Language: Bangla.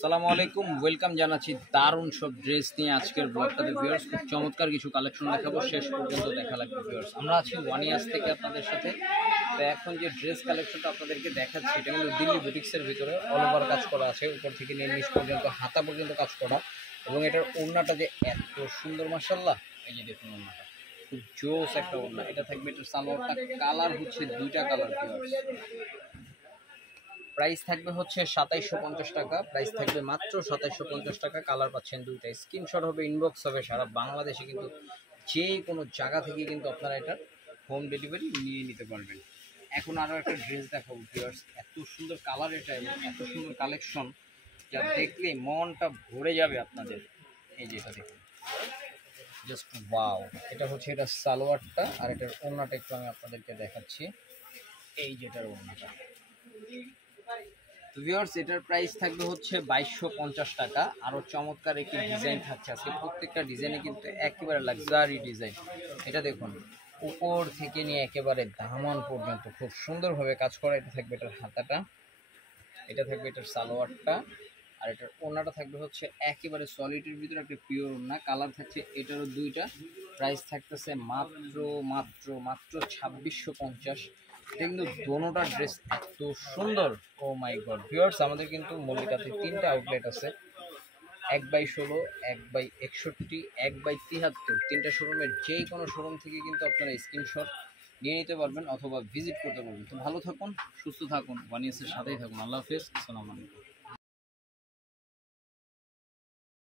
আসসালামু আলাইকুম, ওয়েলকাম জানাচ্ছি দারুণ সব ড্রেস নিয়ে আজকের ব্লগটাতে ভিউয়ার্স। খুব চমৎকার কিছু কালেকশন দেখাবো, শেষ পর্যন্ত দেখা লাগবে ভিউয়ার্স। আমরা আছি ওয়ান ইয়ার্স থেকে আপনাদের সাথে। তো এখন যে ড্রেস কালেকশনটা আপনাদেরকে দেখাচ্ছি এটা কিন্তু দিল্লি বুটিক্সের ভিতরে অল ওভার কাজ করা আছে, উপর থেকে নিয়ে নিচ পর্যন্ত হাতা পর্যন্ত কাজ করা। এবং এটার ওড়নাটা যে এত সুন্দর মাশাআল্লাহ, এই যে দেখুন ওড়নাটা খুব জোস একটা ওড়না। এটা থাকবে, এটার সালোয়ারটা কালার হচ্ছে দুইটা কালার ভিউয়ার্স। প্রাইস থাকবে হচ্ছে ২৭৫০ টাকা, প্রাইস থাকবে মাত্র ২৭৫০ টাকা। কালার পাচ্ছেন দুইটা, স্ক্রিনশট হবে, ইনবক্স হবে, সারা বাংলাদেশে কিন্তু যে কোনো জায়গা থেকে কিন্তু আপনারা এটা হোম ডেলিভারি নিয়ে নিতে পারবেন। এখন আরও একটা ড্রেস দেখাবো ভিউয়ার্স, এত সুন্দর কালার এটা এবং এত সুন্দর কালেকশন, যা দেখলে মনটা ভরে যাবে আপনাদের। এই যে এটা দেখুন, জাস্ট ওয়াও। এটা হচ্ছে এটা সালোয়ারটা, আর এটার ওড়নাটা একটু আমি আপনাদেরকে দেখাচ্ছি। এই যেটার ওড়নাটা ভিউয়ার্স, এটার প্রাইস থাকবে হচ্ছে ২২৫০ টাকা। আরও চমৎকার একটি ডিজাইন থাকছে আজকে, প্রত্যেকটা ডিজাইনে কিন্তু একেবারে লাক্সারি ডিজাইন। এটা দেখুন, উপর থেকে নিয়ে একেবারে দামান পর্যন্ত খুব সুন্দরভাবে কাজ করা। এটা থাকবে এটার হাতাটা, এটা থাকবে এটার সালোয়ারটা, আর এটার ওড়নাটা থাকবে হচ্ছে একেবারে সলিডের ভিতরে একটা পিওর ওড়না। কালার থাকছে এটারও দুইটা। প্রাইস থাকতেছে মাত্র মাত্র মাত্র ২৬৫০। এটা কিন্তু দোনোটা ড্রেস এত সুন্দর, ও মাই গড ভিউয়ার্স। আমাদের কিন্তু মল্লিকাতে 3টা আউটলেট আছে, ১/১৬, ১/৬১, ১/৭৩। 3টা শোরুমের যে কোনো শোরুম থেকে কিন্তু আপনারা স্ক্রিনশট নিয়ে নিতে পারবেন অথবা ভিজিট করতে পারবেন। তো ভালো থাকুন, সুস্থ থাকুন, ওয়ান ইয়ার্সের সাথেই থাকুন। আল্লাহ হাফেজ, আসসালামু আলাইকুম।